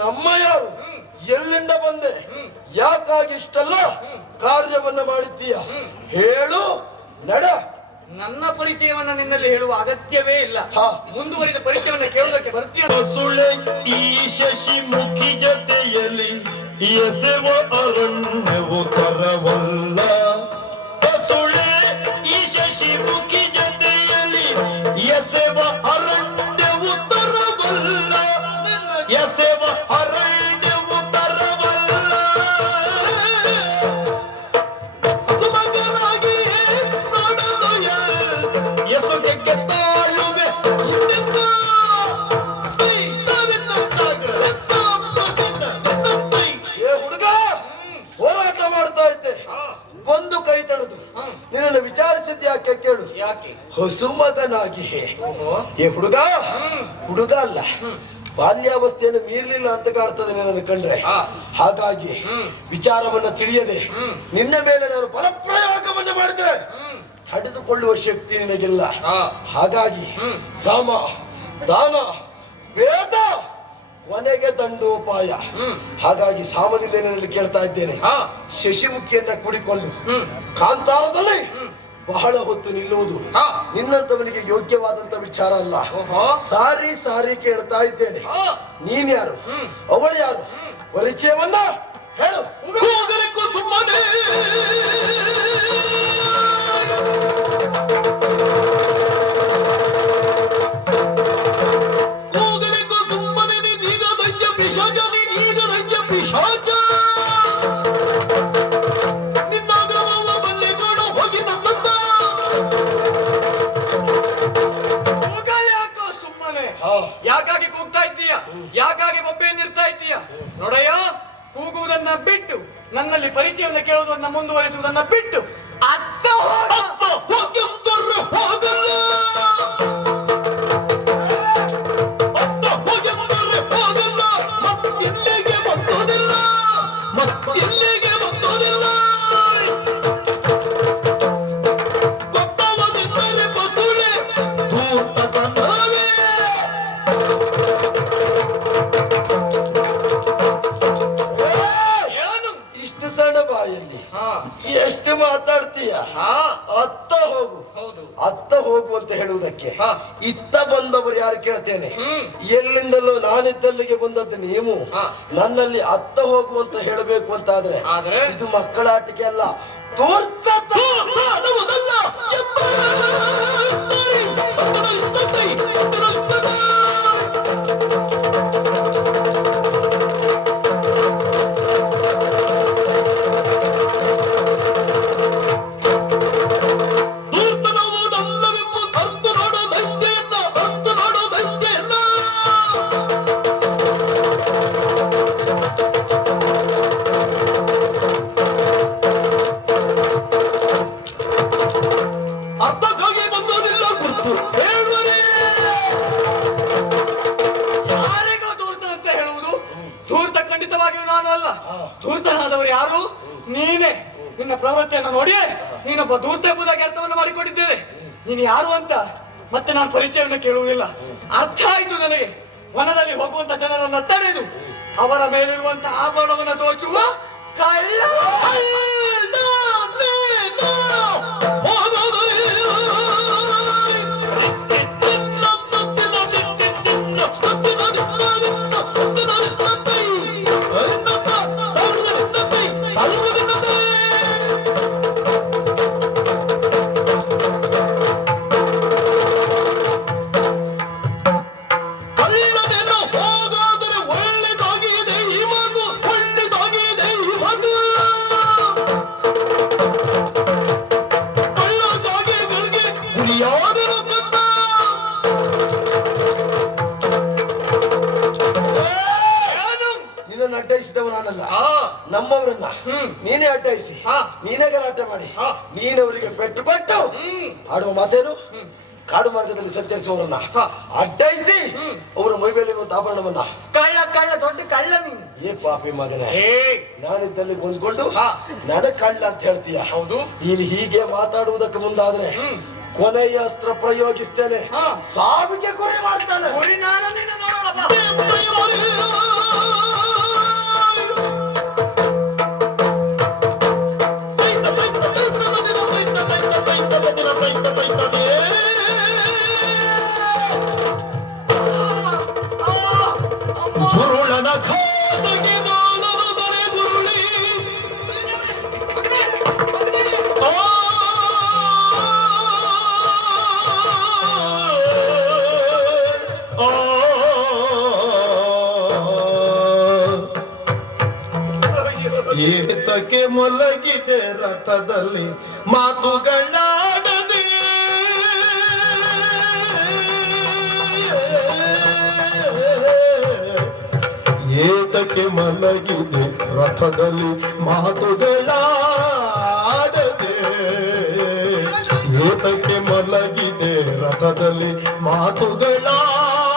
ನಮ್ಮ ಯಾರು, ಎಲ್ಲಿಂದ ಬಂದೆ, ಯಾಕಾಗಿ ಇಷ್ಟೆಲ್ಲ ಕಾರ್ಯವನ್ನ ಮಾಡಿದ್ದೀಯ ಹೇಳು ನಡ. ನನ್ನ ಪರಿಚಯವನ್ನ ನಿನ್ನಲ್ಲಿ ಹೇಳುವ ಅಗತ್ಯವೇ ಇಲ್ಲ. ಮುಂದುವರಿದ ಪರಿಚಯವನ್ನ ಕೇಳುವುದಕ್ಕೆ ಬರ್ತೀಯ. ಸುಳೆ ಈ ಶಶಿ ಮುಖಿ ಜೊತೆಯಲ್ಲಿ ಎಸೆವ ಅರಣ್ಯವು ತರವಲ್ಲ. ಸುಳೆ ಈ ಶಶಿ ಮುಖಿ ಜೊತೆಯಲ್ಲಿ ಎಸೆವ ಅರಣ್ಯವು ತರವಲ್ಲ. ಎಸೆವ ಅರಣ್ಯವು ತರವಲ್ಲ. ಸುಮಗನಾಗಿ ನೋಡಲು ಎಸುಗೆ ತಾಳುವೆ ಹುಡುಗ ಹೋರಾಟ ಮಾಡ್ತಾ ಇದ್ದೆ, ಒಂದು ಕೈ ತಡೆದು ನಿನ್ನನ್ನು ವಿಚಾರಿಸಿದ್ದೆ ಯಾಕೆ ಕೇಳು. ಯಾಕೆ? ಹೊಸುಮಗನಾಗಿ. ಏ ಹುಡುಗ, ಹುಡುಗ ಅಲ್ಲ, ಬಾಲ್ಯಾವಸ್ಥೆಯನ್ನು ಮೀರ್ಲಿಲ್ಲ ಅಂತ ಕಾಣ್ತದೆ ನಿನ್ನನ್ನು ಕಂಡ್ರೆ. ಹಾಗಾಗಿ ವಿಚಾರವನ್ನ ತಿಳಿಯದೆ ನಿನ್ನ ಮೇಲೆ ನಾನು ಬಲಪ್ರಯೋಗವನ್ನು ಮಾಡಿದ್ರೆ ತಡೆದುಕೊಳ್ಳುವ ಶಕ್ತಿ ನಿನಗಿಲ್ಲ. ಹಾಗಾಗಿ ಸಾಮ ದಾನ ವೇದ ಕೊನೆಗೆ ದಂಡೋಪಾಯ. ಹಾಗಾಗಿ ಸಾಮನಿಂದ ಕೇಳ್ತಾ ಇದ್ದೇನೆ, ಶಶಿಮುಖಿಯನ್ನ ಕುಡಿಕೊಂಡು ಕಾಂತಾರದಲ್ಲಿ ಬಹಳ ಹೊತ್ತು ನಿಲ್ಲುವುದು ನಿನ್ನಂತವನಿಗೆ ಯೋಗ್ಯವಾದಂತ ವಿಚಾರ ಅಲ್ಲ. ಸಾರಿ ಸಾರಿ ಕೇಳ್ತಾ ಇದ್ದೇನೆ, ನೀನ್ ಯಾರು, ಅವಳು ಯಾರು, ಪರಿಚಯವನ್ನ ಹೇಳು. ಸುಮ್ಮನೆ ಯಾಕಾಗಿ ಕೂಗ್ತಾ ಇದ್ದೀಯ? ಯಾಕಾಗಿ ಬೊಬ್ಬೆಯನ್ನಿರ್ತಾ ಇದ್ದೀಯ? ನೋಡಯ್ಯ, ಕೂಗುವುದನ್ನ ಬಿಟ್ಟು ನನ್ನಲ್ಲಿ ಪರಿಚಯವನ್ನ ಕೇಳುವುದನ್ನ ಮುಂದುವರಿಸುವುದನ್ನ ಬಿಟ್ಟು ಅತ್ತ ಇಷ್ಟು ಸಣ್ಣ ಬಾಯಲ್ಲಿ ಎಷ್ಟು ಮಾತಾಡ್ತೀಯ? ಅತ್ತ ಹೋಗು. ಅತ್ತ ಹೋಗು ಅಂತ ಹೇಳುವುದಕ್ಕೆ ಇತ್ತ ಬಂದವರು ಯಾರು ಕೇಳ್ತೇನೆ? ಎಲ್ಲಿಂದಲೂ ನಾನಿದ್ದಲ್ಲಿಗೆ ಬಂದದ್ದು ನೀವು ನನ್ನಲ್ಲಿ ಅತ್ತ ಹೋಗು ಅಂತ ಹೇಳಬೇಕು ಅಂತ ಆದ್ರೆ ಇದು ಮಕ್ಕಳ ಆಟಿಕೆ ಅಲ್ಲ, ಧೂರ್ತನಾದವರು ಯಾರು? ನೀನೇ. ನಿನ್ನ ಪ್ರವೃತ್ತಿಯನ್ನು ನೋಡಿ ನೀನೊಬ್ಬ ಧೂರ್ತ ಎಂಬುದಾಗಿ ಅರ್ಥವನ್ನು ಮಾಡಿಕೊಂಡಿದ್ದೇನೆ. ನೀನು ಯಾರು ಅಂತ ಮತ್ತೆ ನಾನು ಪರಿಚಯವನ್ನು ಕೇಳುವುದಿಲ್ಲ. ಅರ್ಥ ಆಯ್ತು ನನಗೆ. ವನದಲ್ಲಿ ಹೋಗುವಂತ ಜನರನ್ನು ತಡೆದು ಅವರ ಮೇಲಿರುವಂತಹ ಆಭರಣವನ್ನು ದೋಚುವ ಕಳ್ಳ. ಅಡ್ಡಾಯಿಸಿದವ ನಾನಲ್ಲ, ನಮ್ಮವರನ್ನ ನೀನೇ ಅಡ್ಡಾಯಿಸಿ ನೀನೇ ಗಲಾಟೆ ಮಾಡಿ ನೀನವರಿಗೆ ಪೆಟ್ಟು ಕೊಟ್ಟು ಆಡುವ ಮಾತೇನು? ಕಾಡು ಮಾರ್ಗದಲ್ಲಿ ಸಂಚರಿಸುವವರನ್ನ ಅಡ್ಡಾಯಿಸಿ ಅವರ ಮೈಮೇಲಿರುವಂತ ಆಭರಣವನ್ನ ಕಳ್ಳ ಕಳ್ಳ ದೊಡ್ಡ ಕಳ್ಳ ನೀನು. ಏ ಪಾಪಿ ಮಗನೇ, ನಾನಿದ್ದಲ್ಲಿ ಹೊಂದ್ಕೊಂಡು ನನಗ್ ಕಳ್ಳ ಅಂತ ಹೇಳ್ತೀಯ? ಹೌದು. ಇಲ್ಲಿ ಹೀಗೆ ಮಾತಾಡುವುದಕ್ಕೆ ಮುಂದಾದ್ರೆ ಕೊನೆಯ ಅಸ್ತ್ರ ಪ್ರಯೋಗಿಸ್ತೇನೆ, ಸಾವಿಗೆ ಗುರಿ ಮಾಡ್ತಾನೆ. ಗುರಿ ನಾನು ನಿನ್ನ ನೋಡೋಣ. ಗುರುಳನ ಖಾತೆಗೆ ನಾನನು ದೊರೆ ಗುರುಳಿ ಏತಕ್ಕೆ ಮಲಗಿದೆ ರಥದಲ್ಲಿ ಮಾತುಗಳಾಡದೆ ಏತಕ್ಕೆ ಮಲಗಿದೆ ರಥದಲ್ಲಿ ಮಾತುಗಳಾಡದೆ ಏತಕ್ಕೆ ಮಲಗಿದೆ ರಥದಲ್ಲಿ ಮಾತುಗಳಾಡದೆ